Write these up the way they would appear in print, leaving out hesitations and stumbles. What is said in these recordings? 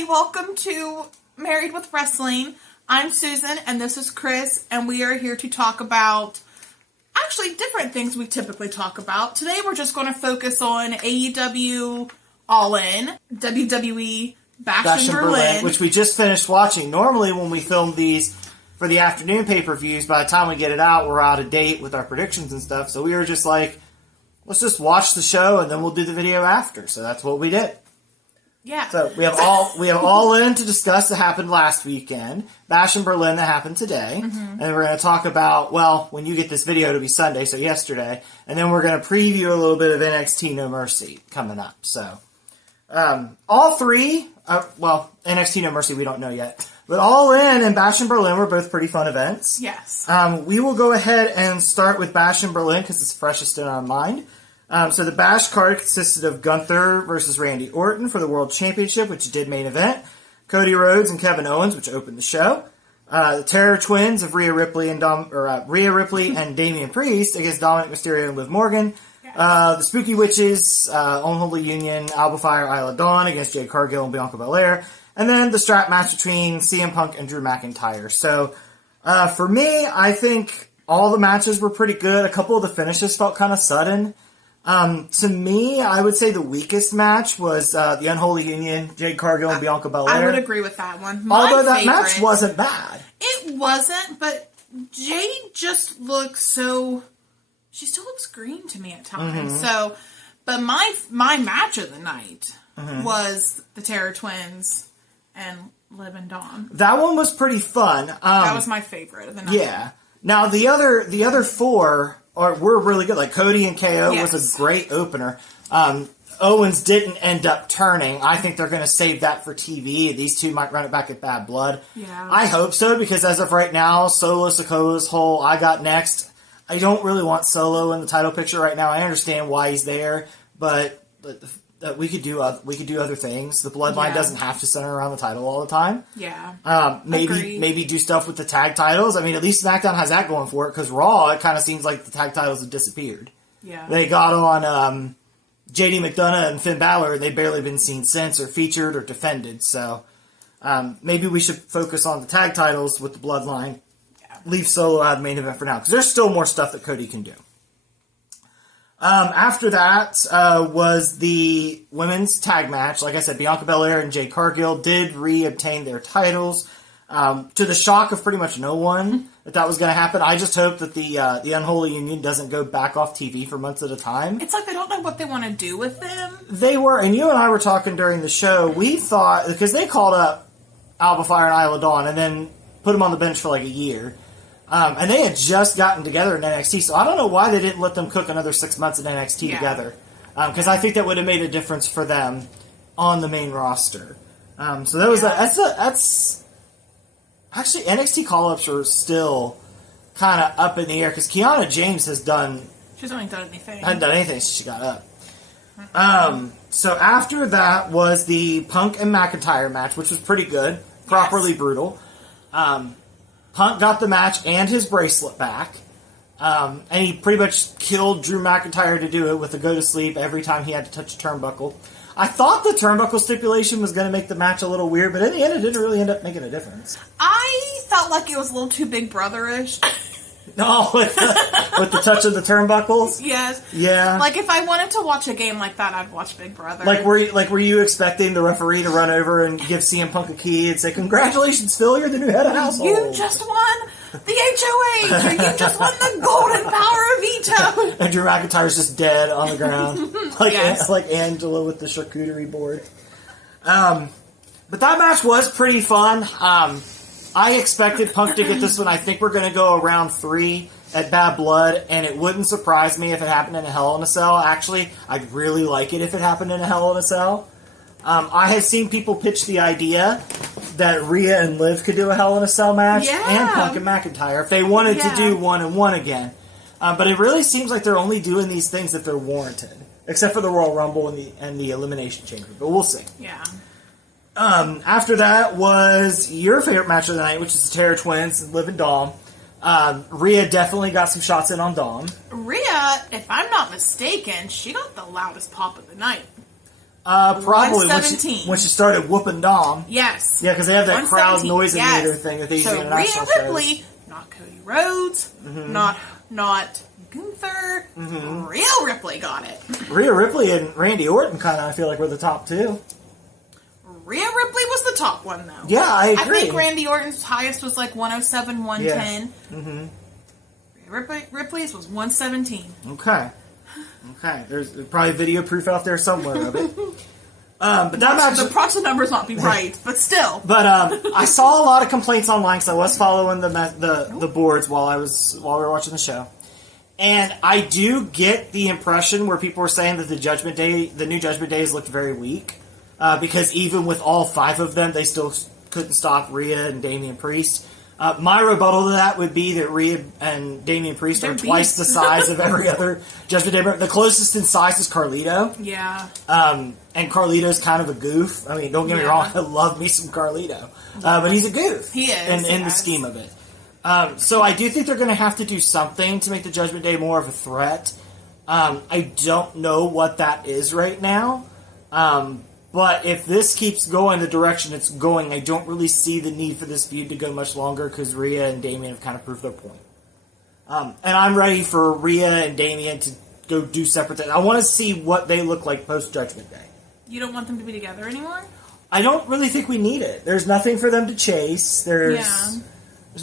everybody. Welcome to Married with Wrestling. I'm Susan, and this is Chris, and we are here to talk about, actually, different things we typically talk about. Today, we're just going to focus on AEW All In, WWE Bash in Berlin, which we just finished watching. Normally, when we film these for the afternoon pay-per-views, by the time we get it out, we're out of date with our predictions and stuff, so we were just like, let's just watch the show, and then we'll do the video after. So that's what we did. Yeah. So we have all in to discuss that happened last weekend, Bash in Berlin that happened today, and we're going to talk about, well, when you get this video, it'll be Sunday, so yesterday, and then we're going to preview a little bit of NXT No Mercy coming up. So all three, NXT No Mercy we don't know yet, but All In and Bash in Berlin were both pretty fun events. Yes. We will go ahead and start with Bash in Berlin because it's freshest in our mind. So the Bash card consisted of Gunther versus Randy Orton for the World Championship, which did main event. Cody Rhodes and Kevin Owens, which opened the show. The Terror Twins of Rhea Ripley and Damian Priest against Dominic Mysterio and Liv Morgan. The Spooky Witches, Unholy Union, Alba Fire, Isla Dawn against Jade Cargill and Bianca Belair. And then the strap match between CM Punk and Drew McIntyre. So for me, I think all the matches were pretty good. A couple of the finishes felt kind of sudden. To me, I would say the weakest match was the Unholy Union, Jade Cargill and Bianca Belair. I would agree with that one. Although that match wasn't bad. It wasn't, but Jade just looks so... She still looks green to me at times. So, but my match of the night was the Terror Twins and Liv and Dawn. That one was pretty fun. That was my favorite of the night. Yeah. Now, the other four... were really good. Like Cody and KO was a great opener. Owens didn't end up turning. I think they're going to save that for TV. These two might run it back at Bad Blood. Yeah. I hope so, because as of right now, Solo Sikoa's whole I got next. I don't really want Solo in the title picture right now. I understand why he's there, but we could do other things. The Bloodline doesn't have to center around the title all the time. Yeah. Maybe do stuff with the tag titles. I mean, at least SmackDown has that going for it, because Raw, it kind of seems like the tag titles have disappeared. Yeah. They got on JD McDonough and Finn Balor, and they've barely been seen since, or featured, or defended. So maybe we should focus on the tag titles with the Bloodline. Yeah. Leave Solo out of the main event for now, because there's still more stuff that Cody can do. After that was the women's tag match. Like I said, Bianca Belair and Jade Cargill did re-obtain their titles. To the shock of pretty much no one that was going to happen. I just hope that the Unholy Union doesn't go back off TV for months at a time. It's like they don't know what they want to do with them. They were, and you and I were talking during the show, we thought, because they called up Alba Fire and Isla Dawn and then put them on the bench for like a year. And they had just gotten together in NXT, so I don't know why they didn't let them cook another 6 months in NXT together. Because I think that would have made a difference for them on the main roster. So that was that's actually NXT call-ups are still kind of up in the air, because Kiana James has done. She hasn't done anything. Hadn't done anything since she got up. So after that was the Punk and McIntyre match, which was pretty good, properly brutal. Punk got the match and his bracelet back. And he pretty much killed Drew McIntyre to do it with a go-to-sleep every time he had to touch a turnbuckle. I thought the turnbuckle stipulation was going to make the match a little weird, but in the end it didn't really end up making a difference. I felt like it was a little too Big Brother-ish. No, with the touch of the turnbuckles? Yes. Yeah. Like, if I wanted to watch a game like that, I'd watch Big Brother. Were you expecting the referee to run over and give CM Punk a key and say, "Congratulations, Phil, you're the new head of household. You just won the HOH, or you just won the golden power of veto." And Drew McIntyre's just dead on the ground. like Angela with the charcuterie board. But that match was pretty fun. I expected Punk to get this one. I think we're going to go around 3 at Bad Blood, and it wouldn't surprise me if it happened in a Hell in a Cell. Actually, I'd really like it if it happened in a Hell in a Cell. I had seen people pitch the idea that Rhea and Liv could do a Hell in a Cell match, and Punk and McIntyre, if they wanted to do 1-1 again. But it really seems like they're only doing these things if they're warranted, except for the Royal Rumble and the Elimination Chamber. But we'll see. Yeah. After that was your favorite match of the night, which is the Terror Twins and Liv and Dom. Rhea definitely got some shots in on Dom. Rhea, if I'm not mistaken, she got the loudest pop of the night. Probably when she started whooping Dom. Yes. Yeah, because they have that crowd noise meter thing that they use in international shows. Rhea Ripley, not Cody Rhodes, not Gunther. Rhea Ripley got it. Rhea Ripley and Randy Orton kind of, I feel like, were the top two. Rhea Ripley was the top one, though. Yeah, I agree. I think Randy Orton's highest was like 107, 110. Yeah. Rhea Ripley's was 117. Okay. There's probably video proof out there somewhere of it. But that match, the proxy numbers not be right, but still. But I saw a lot of complaints online because I was following the boards while we were watching the show, and I do get the impression where people were saying that the new Judgment Days looked very weak because even with all 5 of them, they still couldn't stop Rhea and Damian Priest. My rebuttal to that would be that Rhea and Damian Priest are twice the size of every other Judgment Day member. The closest in size is Carlito. Yeah. And Carlito's kind of a goof. I mean, don't get me wrong, I love me some Carlito. But he's a goof. He is. In the scheme of it. So I do think they're going to have to do something to make the Judgment Day more of a threat. I don't know what that is right now. But if this keeps going the direction it's going, I don't really see the need for this feud to go much longer because Rhea and Damian have kind of proved their point. And I'm ready for Rhea and Damian to go do separate things. I want to see what they look like post-Judgment Day. You don't want them to be together anymore? I don't really think we need it. There's nothing for them to chase. There's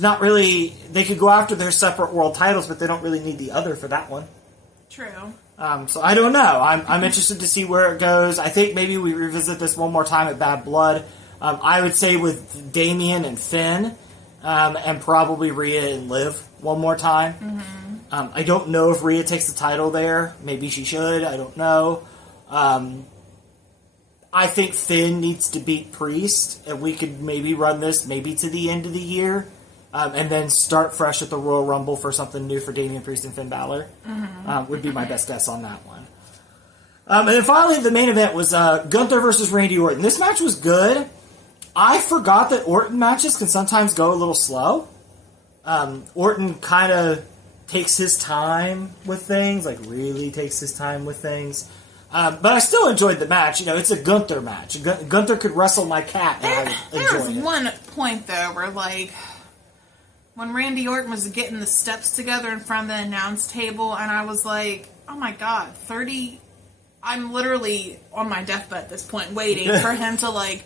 not really... They could go after their separate world titles, but they don't really need the other for that one. True. So I don't know. I'm interested to see where it goes. I think maybe we revisit this one more time at Bad Blood. I would say with Damian and Finn, and probably Rhea and Liv one more time. Mm-hmm. I don't know if Rhea takes the title there. Maybe she should. I don't know. I think Finn needs to beat Priest, and we could maybe run this maybe to the end of the year. And then start fresh at the Royal Rumble for something new for Damian Priest and Finn Balor. Mm-hmm. Would be my best guess on that one. And then finally, the main event was Gunther versus Randy Orton. This match was good. I forgot that Orton matches can sometimes go a little slow. Orton kind of takes his time with things, like really takes his time with things. But I still enjoyed the match. You know, it's a Gunther match. Gunther could wrestle my cat, and I enjoyed it. There was one point, though, where, like... When Randy Orton was getting the steps together in front of the announce table, and I was like, oh my god, 30... I'm literally on my deathbed at this point, waiting for him to, like,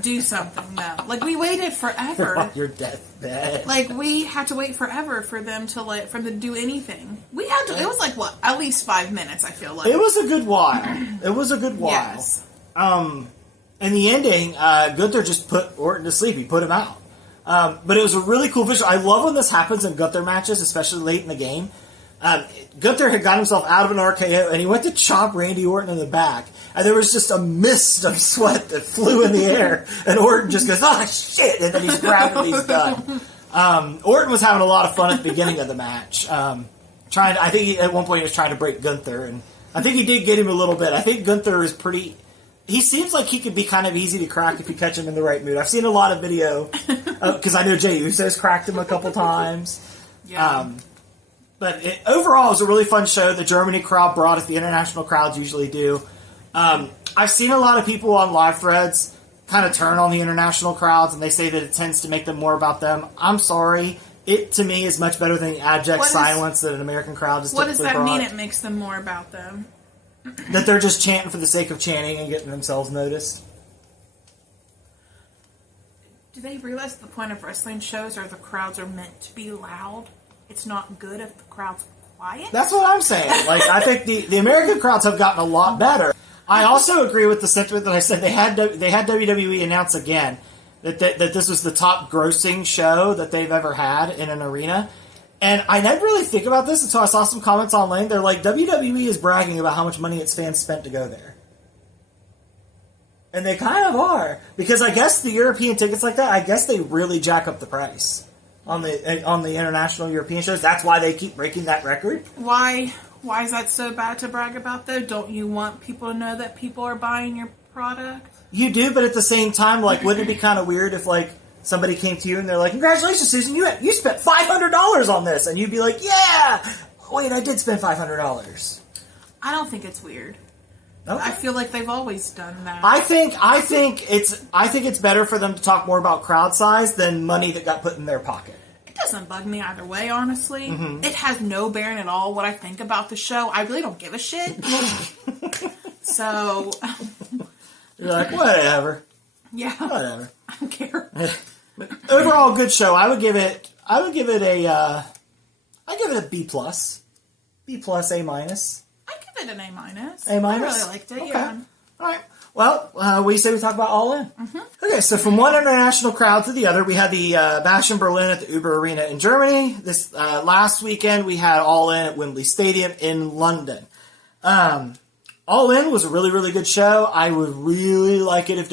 do something, though. Like, we waited forever. You're on your deathbed. Like, we had to wait forever for them to, like, for them to do anything. We had to... It was, like, what? At least 5 minutes, I feel like. It was a good while. Yes. In the ending, Gunther just put Orton to sleep. He put him out. But it was a really cool visual. I love when this happens in Gunther matches, especially late in the game. Gunther had got himself out of an RKO, and he went to chop Randy Orton in the back. And there was just a mist of sweat that flew in the air. And Orton just goes, oh, shit! And then he's grabbed and he's done. Orton was having a lot of fun at the beginning of the match. I think at one point he was trying to break Gunther, and I think he did get him a little bit. I think Gunther is pretty... He seems like he could be kind of easy to crack if you catch him in the right mood. I've seen a lot of video, because I know Jey Uso's cracked him a couple times. Yeah. But overall, it was a really fun show. The Germany crowd brought it. The international crowds usually do. I've seen a lot of people on live threads kind of turn on the international crowds, and they say that it tends to make them more about them. I'm sorry. It, to me, is much better than the abject silence that an American crowd is typically What does that brought. mean it makes them more about them? That they're just chanting for the sake of chanting and getting themselves noticed. Do they realize the point of wrestling shows are the crowds are meant to be loud? It's not good if the crowd's quiet? That's what I'm saying. Like, I think the American crowds have gotten a lot better. I also agree with the sentiment that I said they had WWE announce again that this was the top grossing show that they've ever had in an arena. And I didn't really think about this until I saw some comments online. They're like, WWE is bragging about how much money its fans spent to go there. And they kind of are. Because I guess the European tickets like that, I guess they really jack up the price on the international European shows. That's why they keep breaking that record. Why is that so bad to brag about, though? Don't you want people to know that people are buying your product? You do, but at the same time, like, wouldn't it be kind of weird if, like, somebody came to you and they're like, congratulations, Susan, you spent $500 on this. And you'd be like, yeah! Wait, I did spend $500. I don't think it's weird. Okay. I feel like they've always done that. I think it's better for them to talk more about crowd size than money that got put in their pocket. It doesn't bug me either way, honestly. It has no bearing at all what I think about the show. I really don't give a shit. So you're like, whatever. Yeah. Whatever. I don't care. Overall, good show. I would give it a B plus. B plus, A minus. I give it an A minus. A minus? I really liked it, okay. yeah. All right. Well, what do you say we talk about All In? Okay, so from one international crowd to the other, we had the Bash in Berlin at the Uber Arena in Germany. This last weekend, we had All In at Wembley Stadium in London. All In was a really, really good show. I would really like it if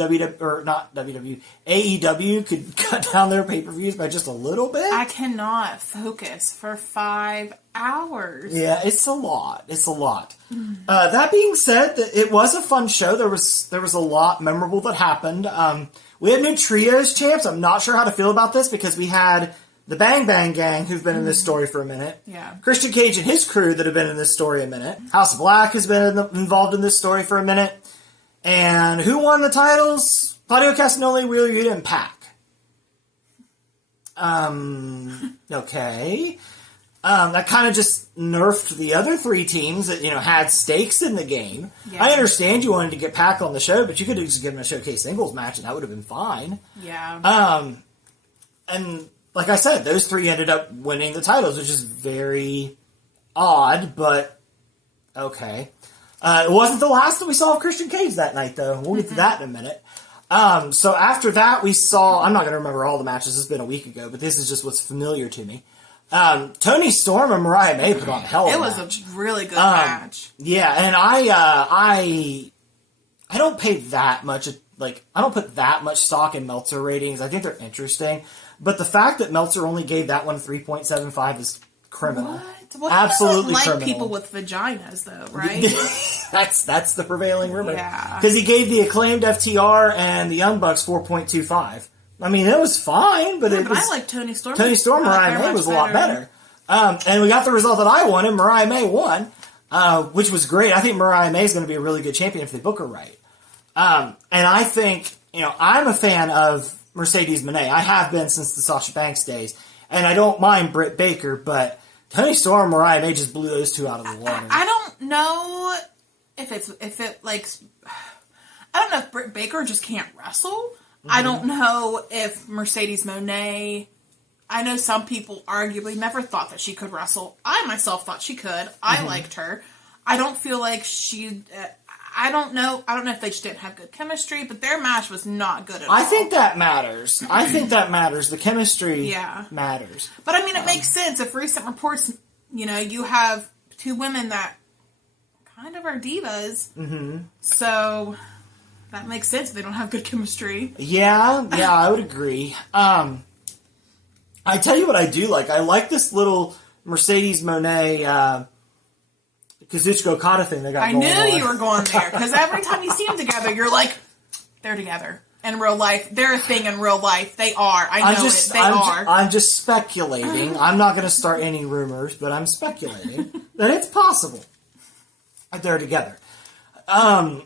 AEW could cut down their pay-per-views by just a little bit. I cannot focus for 5 hours. Yeah, it's a lot. It's a lot. That being said, it was a fun show. There was a lot memorable that happened. We had new trios champs. I'm not sure how to feel about this because we had the Bang Bang Gang, who've been in this story for a minute. Yeah. Christian Cage and his crew that have been in this story a minute. House of Black has been involved in this story for a minute. And who won the titles? Claudio Castagnoli, Wheeler Yuta, and Pac. Okay. That kind of just nerfed the other 3 teams that, had stakes in the game. Yeah. I understand you wanted to get Pac on the show, but you could have just given him a showcase singles match and that would have been fine. Yeah. And like I said, those 3 ended up winning the titles, which is very odd, but okay. It wasn't the last that we saw of Christian Cage that night, though. We'll get to that in a minute. So after that, we saw... I'm not going to remember all the matches. It's been a week ago, but this is just what's familiar to me. Tony Storm and Mariah May put on a hell of a match. It was a really good match. Yeah, and I don't pay that much... I don't put that much stock in Meltzer ratings. I think they're interesting. But the fact that Meltzer only gave that one 3.75 is criminal. What? Well, absolutely like criminal. People with vaginas, though, right? that's the prevailing rumor. Yeah. Because he gave the Acclaimed FTR and the Young Bucks 4.25. I mean, it was fine, but it was... I like Tony Storm. Tony Storm, Mariah May was a lot better. And we got the result that I wanted. Mariah May won, which was great. I think Mariah May is going to be a really good champion if they book her right. And I think, I'm a fan of Mercedes Moné. I have been since the Sasha Banks days. And I don't mind Britt Baker, but Tony Storm and Mariah May just blew those 2 out of the water. I don't know I don't know if Britt Baker just can't wrestle. Mm-hmm. I don't know if Mercedes Moné... I know some people arguably never thought that she could wrestle. I myself thought she could. I liked her. I don't feel like she... I don't know if they just didn't have good chemistry, but their match was not good at all. I think that matters. The chemistry matters. But I mean, it makes sense. If recent reports, you have 2 women that kind of are divas. Mm-hmm. So that makes sense if they don't have good chemistry. Yeah, I would agree. I tell you what I do like. I like this little Mercedes Moné... Kazuchika Okada thing they got going on. I knew you were going there, because every time you see them together, you're like, they're together. In real life. They're a thing in real life. They are. I know it. They are. I'm just speculating. I'm not going to start any rumors, but I'm speculating that it's possible that they're together. I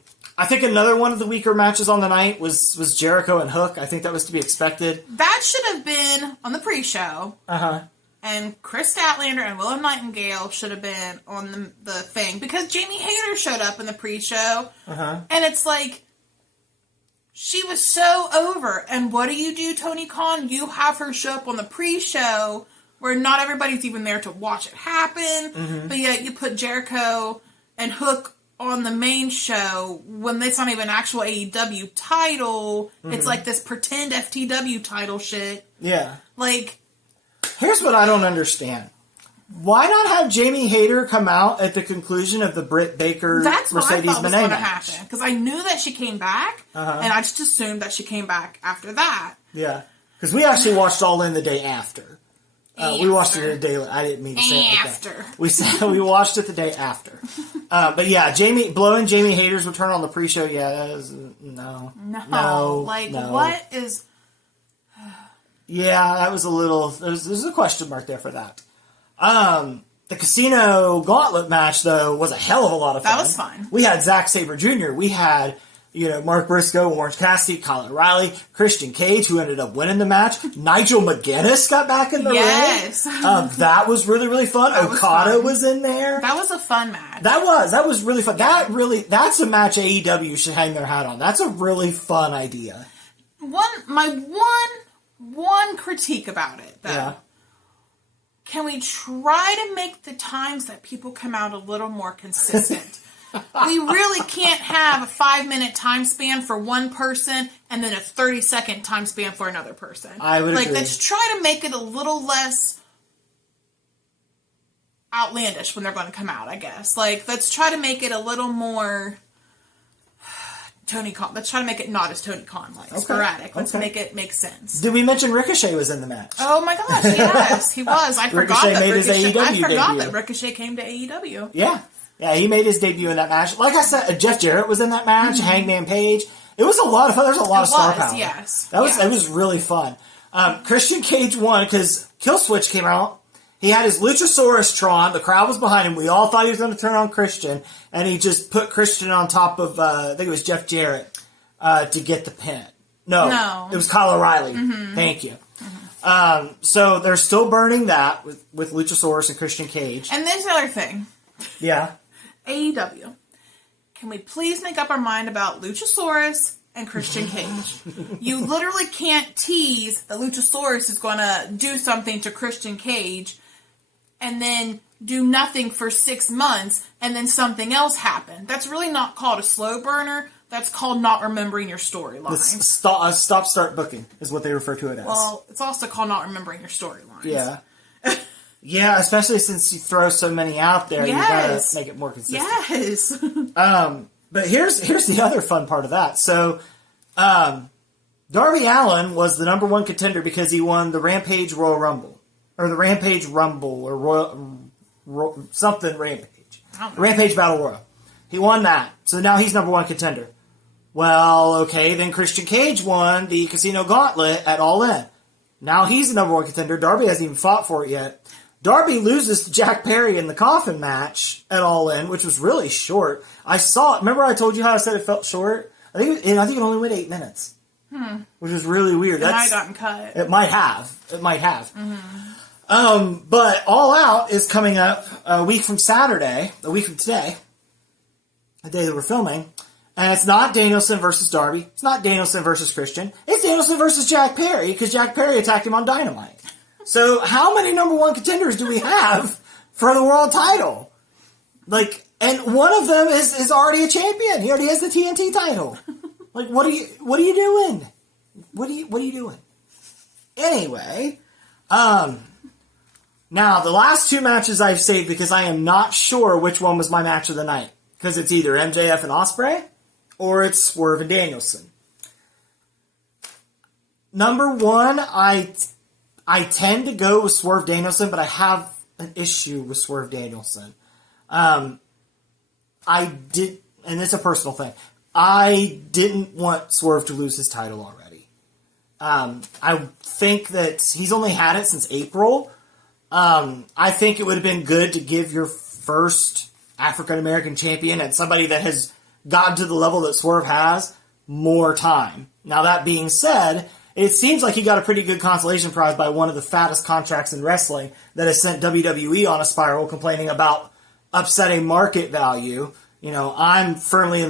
think another one of the weaker matches on the night was Jericho and Hook. I think that was to be expected. That should have been on the pre-show. Uh-huh. And Chris Statlander and Willow Nightingale should have been on the thing. Because Jamie Hayter showed up in the pre-show. Uh-huh. And it's like, she was so over. And what do, Tony Khan? You have her show up on the pre-show where not everybody's even there to watch it happen. Mm-hmm. But yet you put Jericho and Hook on the main show when it's not even an actual AEW title. Mm-hmm. It's like this pretend FTW title shit. Yeah. Like... Here's what I don't understand. Why not have Jamie Hayter come out at the conclusion of the Britt Baker That's Mercedes what I thought was going to match? happen. Because I knew that she came back, and I just assumed that she came back after that. Yeah. Because we actually watched All In the day after. We watched it a day later. I didn't mean to say it like that. We watched it the day after. But yeah, blowing Jamie Hayter's return on the pre-show, that was, no. What is... Yeah, that was a little... There's a question mark there for that. The Casino Gauntlet match, though, was a hell of a lot of fun. That was fun. We had Zack Sabre Jr. We had, Mark Briscoe, Orange Cassidy, Kyle O'Reilly, Christian Cage, who ended up winning the match. Nigel McGuinness got back in the ring. That was really, really fun. Okada was in there. That was a fun match. That was really fun. That's a match AEW should hang their hat on. That's a really fun idea. My one critique about it, though. Yeah. Can we try to make the times that people come out a little more consistent? We really can't have a 5-minute time span for one person and then a 30-second time span for another person. I would agree. Let's try to make it a little less outlandish when they're going to come out, I guess. Let's try to make it a little more Tony Khan. Let's try to make it not as Tony Khan-like, sporadic. Let's make it make sense. Did we mention Ricochet was in the match? Oh my gosh, yes, he was. I forgot that Ricochet came to AEW. Yeah, he made his debut in that match. Like I said, Jeff Jarrett was in that match. Hangman Page. It was a lot of fun. There's a lot of star power. Yes, it was really fun. Christian Cage won because Killswitch came out. He had his Luchasaurus Tron. The crowd was behind him. We all thought he was going to turn on Christian. And he just put Christian on top of, I think it was Jeff Jarrett, to get the pin. No. It was Kyle O'Reilly. Mm-hmm. Thank you. Mm-hmm. So they're still burning that with Luchasaurus and Christian Cage. And there's another thing. Yeah. AEW. Can we please make up our mind about Luchasaurus and Christian Cage? You literally can't tease that Luchasaurus is going to do something to Christian Cage and then do nothing for 6 months, and then something else happen. That's really not called a slow burner. That's called not remembering your storyline. Stop-start booking is what they refer to it as. Well, it's also called not remembering your storylines. Yeah. Yeah, especially since you throw so many out there, you gotta make it more consistent. Yes. But here's the other fun part of that. So, Darby Allin was the number one contender because he won the Rampage Royal Rumble. Or the Rampage Rumble, or something Rampage. Rampage Battle Royal. He won that. So now he's number one contender. Well, okay, then Christian Cage won the Casino Gauntlet at All In. Now he's the number one contender. Darby hasn't even fought for it yet. Darby loses to Jack Perry in the coffin match at All In, which was really short. I saw it. Remember I told you how I said it felt short? I think it only went 8 minutes. Which is really weird. It might have gotten cut. It might have. Mm-hmm. But All Out is coming up a week from today, the day that we're filming. And it's not Danielson versus Darby. It's not Danielson versus Christian. It's Danielson versus Jack Perry, because Jack Perry attacked him on Dynamite. So how many number one contenders do we have for the world title? And one of them is already a champion. He already has the TNT title. What are you doing? What are you doing? Anyway, now the last 2 matches I've saved because I am not sure which one was my match of the night. Because it's either MJF and Ospreay, or it's Swerve and Danielson. Number 1, I tend to go with Swerve Danielson, but I have an issue with Swerve Danielson. And it's a personal thing. I didn't want Swerve to lose his title already. I think that he's only had it since April. I think it would have been good to give your first African-American champion and somebody that has gotten to the level that Swerve has more time. Now, that being said, it seems like he got a pretty good consolation prize by one of the fattest contracts in wrestling that has sent WWE on a spiral, complaining about upsetting market value. I'm firmly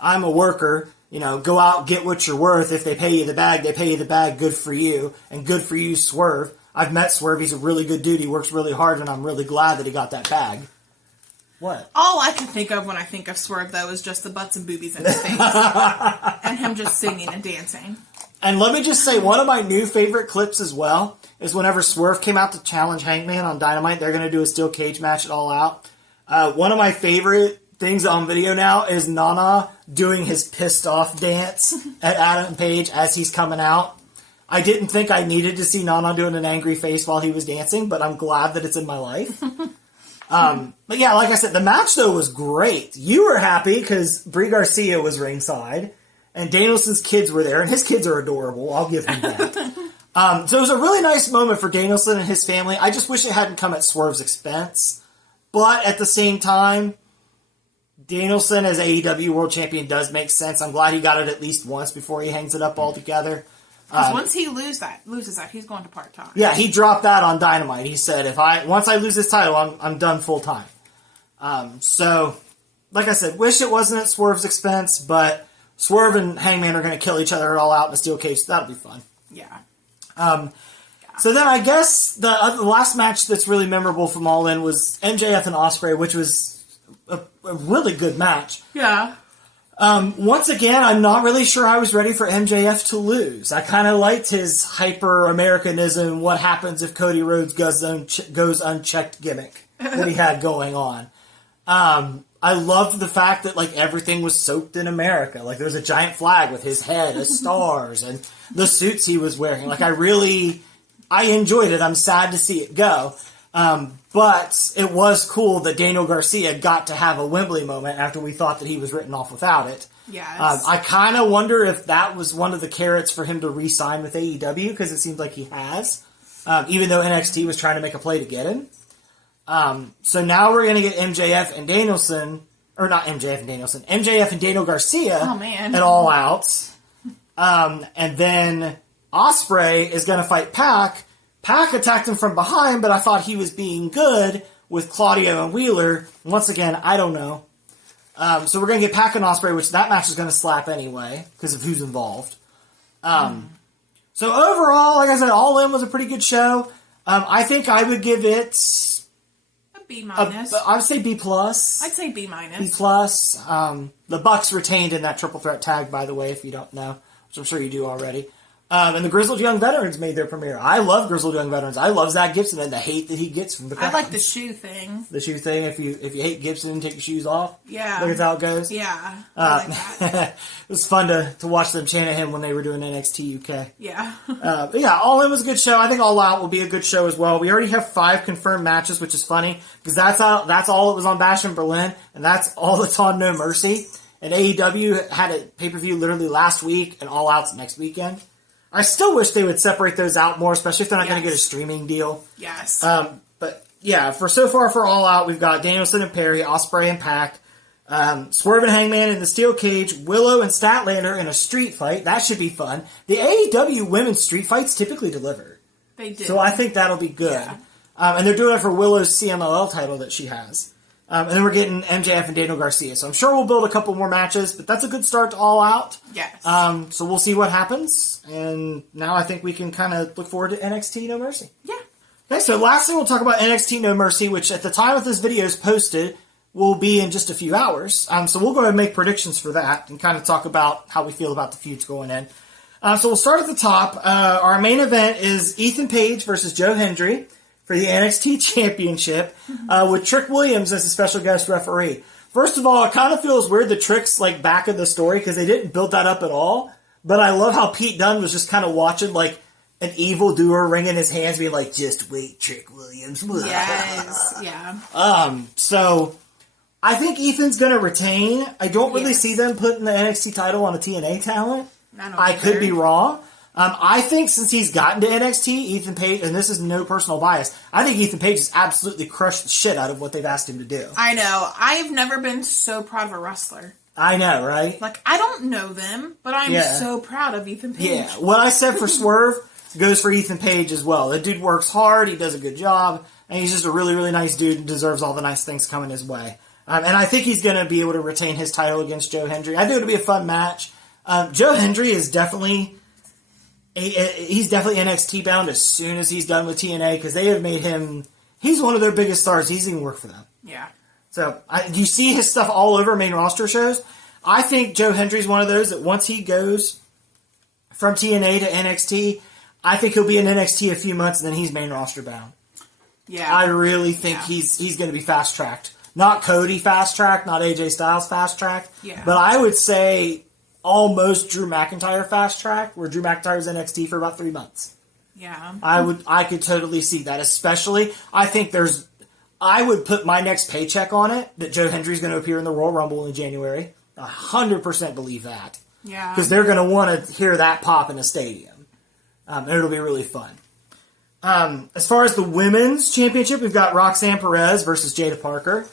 I'm a worker. Go out, get what you're worth. If they pay you the bag, they pay you the bag. Good for you. And good for you, Swerve. I've met Swerve. He's a really good dude. He works really hard, and I'm really glad that he got that bag. What? All I can think of when I think of Swerve, though, is just the butts and boobies in his face. And him just singing and dancing. And let me just say, one of my new favorite clips as well is whenever Swerve came out to challenge Hangman on Dynamite. They're going to do a steel cage match at All Out. One of my favorite things on video now is Nana doing his pissed off dance at Adam Page as he's coming out. I didn't think I needed to see Nana doing an angry face while he was dancing, but I'm glad that it's in my life. But yeah, like I said, the match though was great. You were happy because Brie Garcia was ringside and Danielson's kids were there, and his kids are adorable. I'll give him that. So it was a really nice moment for Danielson and his family. I just wish it hadn't come at Swerve's expense. But at the same time, Danielson as AEW World Champion does make sense. I'm glad he got it at least once before he hangs it up altogether. Because once he loses that, he's going to part-time. Yeah, he dropped that on Dynamite. He said, once I lose this title, I'm done full-time. So, like I said, wish it wasn't at Swerve's expense, but Swerve and Hangman are going to kill each other all out in a steel cage, so that'll be fun. Yeah. So then I guess the last match that's really memorable from All In was MJF and Ospreay, which was a really good match. Yeah. Once again, I'm not really sure I was ready for MJF to lose. I kind of liked his hyper-Americanism, what happens if Cody Rhodes goes unchecked gimmick that he had going on. I loved the fact that, like, everything was soaked in America. Like, there was a giant flag with his head as stars and the suits he was wearing. Like, I enjoyed it. I'm sad to see it go. But it was cool that Daniel Garcia got to have a Wembley moment after we thought that he was written off without it. Yes. I kind of wonder if that was one of the carrots for him to re-sign with AEW, because it seems like he has, even though NXT was trying to make a play to get him. So now we're going to get MJF and Danielson, or not MJF and Danielson, MJF and Daniel Garcia at All Out. And then Ospreay is going to fight Pac. Pac attacked him from behind, but I thought he was being good with Claudio and Wheeler. Once again, I don't know. So we're going to get Pac and Ospreay, which that match is going to slap anyway, because of who's involved. So overall, like I said, All In was a pretty good show. I think I would give it B minus. I would say B plus. I'd say B minus. B plus. The Bucks retained in that triple threat tag, by the way, if you don't know, which I'm sure you do already. And the Grizzled Young Veterans made their premiere. I love Grizzled Young Veterans. I love Zach Gibson and the hate that he gets from the crowd. I like the shoe thing. The shoe thing. If you hate Gibson, take your shoes off. Yeah. Look at how it goes. Yeah. I like that. It was fun to watch them chant at him when they were doing NXT UK. Yeah. But yeah, All In was a good show. I think All Out will be a good show as well. We already have 5 confirmed matches, which is funny because that's all that was on Bash in Berlin, and that's all that's on No Mercy. And AEW had a pay-per-view literally last week, and All Out's next weekend. I still wish they would separate those out more, especially if they're not going to get a streaming deal. Yes. But yeah, for All Out, we've got Danielson and Perry, Ospreay and Pac, Swerve and Hangman in the steel cage, Willow and Statlander in a street fight. That should be fun. The AEW women's street fights typically deliver. They do. So I think that'll be good. Yeah. And they're doing it for Willow's CMLL title that she has. And then we're getting MJF and Daniel Garcia. So I'm sure we'll build a couple more matches, but that's a good start to All Out. Yes. So we'll see what happens. And now I think we can kind of look forward to NXT No Mercy. Yeah. Okay, so last thing we'll talk about NXT No Mercy, which at the time that this video is posted will be in just a few hours. So we'll go ahead and make predictions for that and kind of talk about how we feel about the feuds going in. So we'll start at the top. Our main event is Ethan Page versus Joe Hendry for the NXT Championship, with Trick Williams as a special guest referee. First of all, it kind of feels weird that Trick's like back of the story because they didn't build that up at all. But I love how Pete Dunne was just kind of watching like an evildoer wringing his hands, being like, "Just wait, Trick Williams." Yes. Yeah. So I think Ethan's going to retain. I don't really see them putting the NXT title on a TNA talent. I could be wrong. I think since he's gotten to NXT, Ethan Page, and this is no personal bias, I think Ethan Page has absolutely crushed the shit out of what they've asked him to do. I know. I've never been so proud of a wrestler. I know, right? Like, I don't know them, but I'm so proud of Ethan Page. Yeah. What I said for Swerve goes for Ethan Page as well. The dude works hard, he does a good job, and he's just a really, really nice dude and deserves all the nice things coming his way. And I think he's going to be able to retain his title against Joe Hendry. I think it'll be a fun match. Joe Hendry is definitely... He's definitely NXT bound as soon as he's done with TNA because they have made him... He's one of their biggest stars. He's even work for them. Yeah. So, you see his stuff all over main roster shows. I think Joe Hendry's one of those that once he goes from TNA to NXT, I think he'll be in NXT a few months and then he's main roster bound. Yeah. I really think he's going to be fast-tracked. Not Cody fast-tracked, not AJ Styles fast-tracked. Yeah. But I would say... almost Drew McIntyre fast track, where Drew McIntyre's NXT for about 3 months. Yeah. I could totally see that, especially, I would put my next paycheck on it, that Joe Hendry's going to appear in the Royal Rumble in January. 100% believe that. Yeah. Because they're going to want to hear that pop in a stadium. And it'll be really fun. As far as the women's championship, we've got Roxanne Perez versus Jada Parker.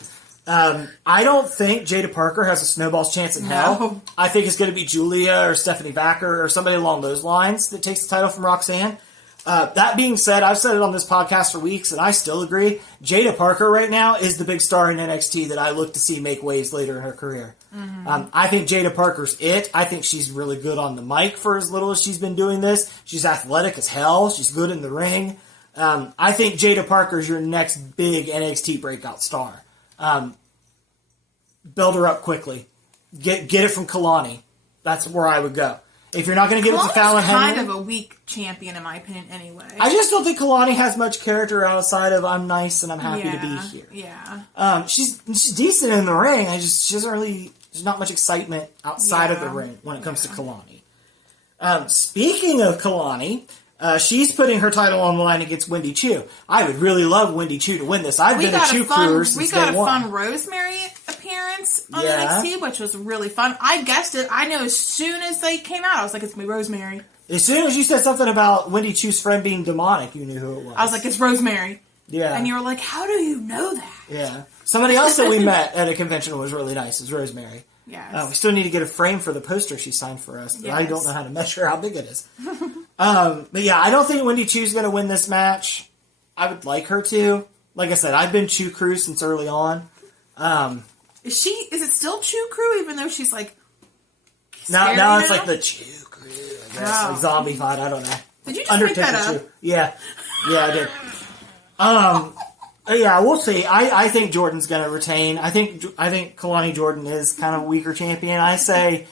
I don't think Jada Parker has a snowball's chance in hell. I think it's going to be Julia or Stephanie Backer or somebody along those lines that takes the title from Roxanne. That being said, I've said it on this podcast for weeks, and I still agree. Jada Parker right now is the big star in NXT that I look to see make waves later in her career. I think Jada Parker's it. I think she's really good on the mic for as little as she's been doing this. She's athletic as hell. She's good in the ring. I think Jada Parker's your next big NXT breakout star. Build her up quickly. Get it from Kalani. That's where I would go. If you're not going to give it to Fallon Henley... kind of a weak champion, in my opinion, anyway. I just don't think Kalani has much character outside of I'm nice and I'm happy to be here. Yeah. She's decent in the ring. She doesn't really... There's not much excitement outside of the ring when it comes to Kalani. Speaking of Kalani, she's putting her title on the line against Wendy Chu. I would really love Wendy Chu to win this. I've been a Chu crewer since day one. We got a fun Rosemary appearance on NXT, which was really fun. I guessed it. I know as soon as they came out, I was like, it's going to be Rosemary. As soon as you said something about Wendy Chu's friend being demonic, you knew who it was. I was like, it's Rosemary. Yeah. And you were like, how do you know that? Yeah. Somebody else that we met at a convention was really nice. It was Rosemary. Yes. We still need to get a frame for the poster she signed for us, but I don't know how to measure how big it is. But yeah, I don't think Wendy Chu's going to win this match. I would like her to. Like I said, I've been Chu Crew since early on. Is it still Chu Crew, even though she's like... Now it's like the Chu Crew, I guess. Like zombie fight, I don't know. Did you just make that up? Chu. Yeah, I did. Yeah, we'll see. I think Jordan's going to retain. I think Kalani Jordan is kind of a weaker champion. I say,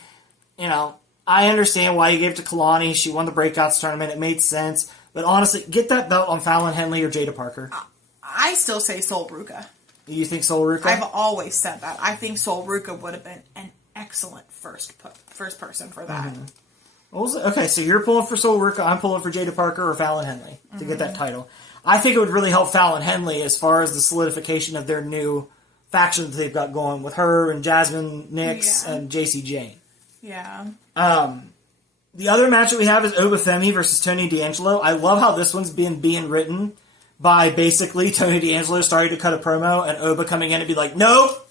I understand why you gave it to Kalani. She won the Breakouts tournament. It made sense. But honestly, get that belt on Fallon Henley or Jada Parker. I still say Sol Ruka. You think Sol Ruka? I've always said that. I think Sol Ruka would have been an excellent first person for that. Okay, so you're pulling for Sol Ruka. I'm pulling for Jada Parker or Fallon Henley to get that title. I think it would really help Fallon Henley as far as the solidification of their new faction that they've got going with her and Jasmine Nix and JC Jane. Yeah. The other match that we have is Obafemi versus Tony D'Angelo. I love how this one's being written by basically Tony D'Angelo starting to cut a promo and Oba coming in and be like, nope.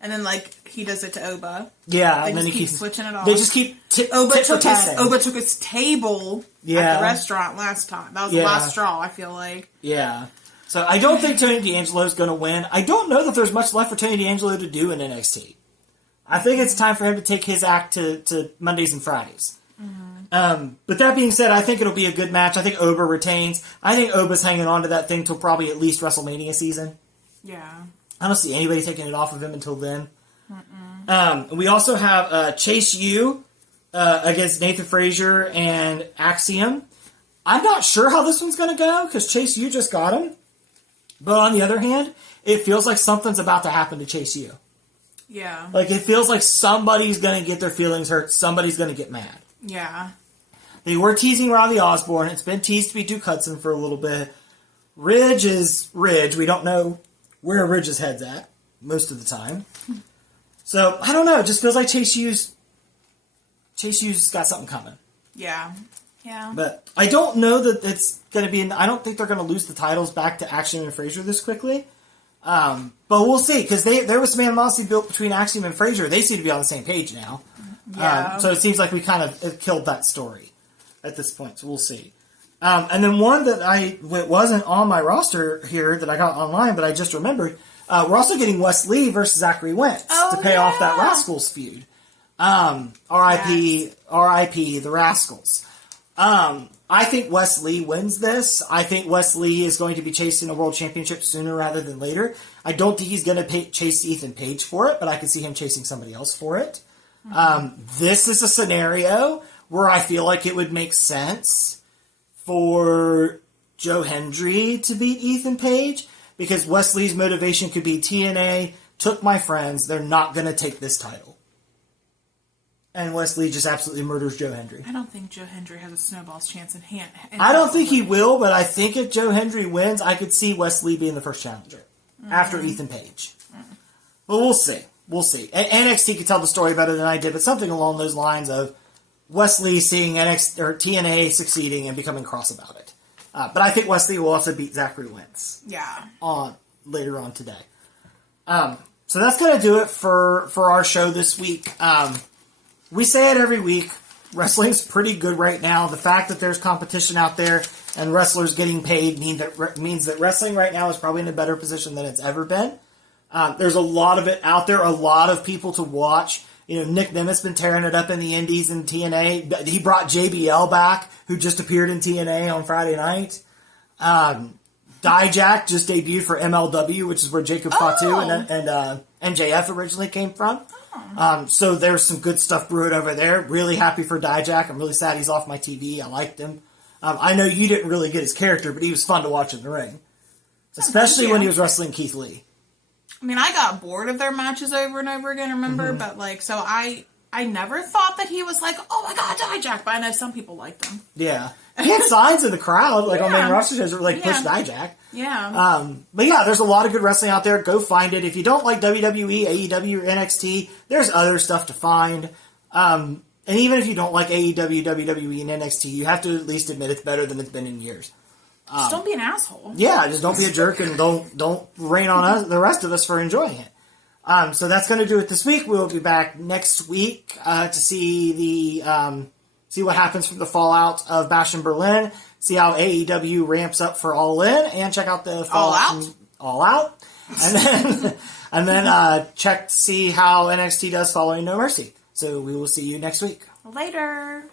And then, he does it to Oba. Yeah. And then he keeps switching it off. They just keep Oba took his table at the restaurant last time. That was the last straw, I feel like. Yeah. So I don't think Tony D'Angelo is going to win. I don't know that there's much left for Tony D'Angelo to do in NXT. I think it's time for him to take his act to Mondays and Fridays. But that being said, I think it'll be a good match. I think Oba retains. I think Oba's hanging on to that thing till probably at least WrestleMania season. Yeah. I don't see anybody taking it off of him until then. We also have Chase U against Nathan Frazier and Axiom. I'm not sure how this one's going to go because Chase U just got him. But on the other hand, it feels like something's about to happen to Chase U. Yeah. It feels like somebody's going to get their feelings hurt. Somebody's going to get mad. Yeah. They were teasing Robbie Osborne. It's been teased to be Duke Hudson for a little bit. Ridge is Ridge. We don't know where Ridge's head's at most of the time. So, I don't know. It just feels like Chase U's got something coming. Yeah. Yeah. But I don't know that it's going to be... I don't think they're going to lose the titles back to Axiom and Frazier this quickly. But we'll see, because there was some animosity built between Axiom and Frazier. They seem to be on the same page now. Yeah. So it seems like we kind of killed that story at this point, so we'll see. And then one that wasn't on my roster here that I got online, but I just remembered, we're also getting Wes Lee versus Zachary Wentz to pay off that Rascals feud. R.I.P. the Rascals. I think Wes Lee wins this. I think Wes Lee is going to be chasing a world championship sooner rather than later. I don't think he's going to chase Ethan Page for it, but I can see him chasing somebody else for it. This is a scenario where I feel like it would make sense for Joe Hendry to beat Ethan Page, because Wes Lee's motivation could be TNA took my friends, they're not going to take this title. And Wes Lee just absolutely murders Joe Hendry. I don't think Joe Hendry has a snowball's chance in hand. I don't think he will, but I think if Joe Hendry wins, I could see Wes Lee being the first challenger after Ethan Page. But we'll see. We'll see. And NXT could tell the story better than I did, but something along those lines of Wesley seeing NXT or TNA succeeding and becoming cross about it. But I think Wesley will also beat Zachary Wentz. Yeah. Later on today. So that's going to do it for our show this week. We say it every week. Wrestling's pretty good right now. The fact that there's competition out there and wrestlers getting paid means that wrestling right now is probably in a better position than it's ever been. There's a lot of it out there, a lot of people to watch. Nick Nemeth's been tearing it up in the Indies and TNA. He brought JBL back, who just appeared in TNA on Friday night. Dijak just debuted for MLW, which is where Jacob Fatu and MJF originally came from. So there's some good stuff brewed over there. Really happy for Dijak. I'm really sad he's off my TV. I liked him. I know you didn't really get his character, but he was fun to watch in the ring. Especially when he was wrestling Keith Lee. I mean, I got bored of their matches over and over again, remember? Mm-hmm. But, so I never thought that he was like, oh my god, Dijak, but I know some people liked him. Yeah. He had signs in the crowd, on main roster shows, push Dijak. Yeah. But yeah, there's a lot of good wrestling out there. Go find it. If you don't like WWE, AEW, or NXT, there's other stuff to find. And even if you don't like AEW, WWE, and NXT, you have to at least admit it's better than it's been in years. Just don't be an asshole. Yeah, just don't be a jerk and don't rain on us, the rest of us, for enjoying it. So that's going to do it this week. We'll be back next week to see what happens from the fallout of Bash in Berlin, see how AEW ramps up for All In, and check out the fallout from All Out, and then check to see how NXT does following No Mercy. So we will see you next week. Later.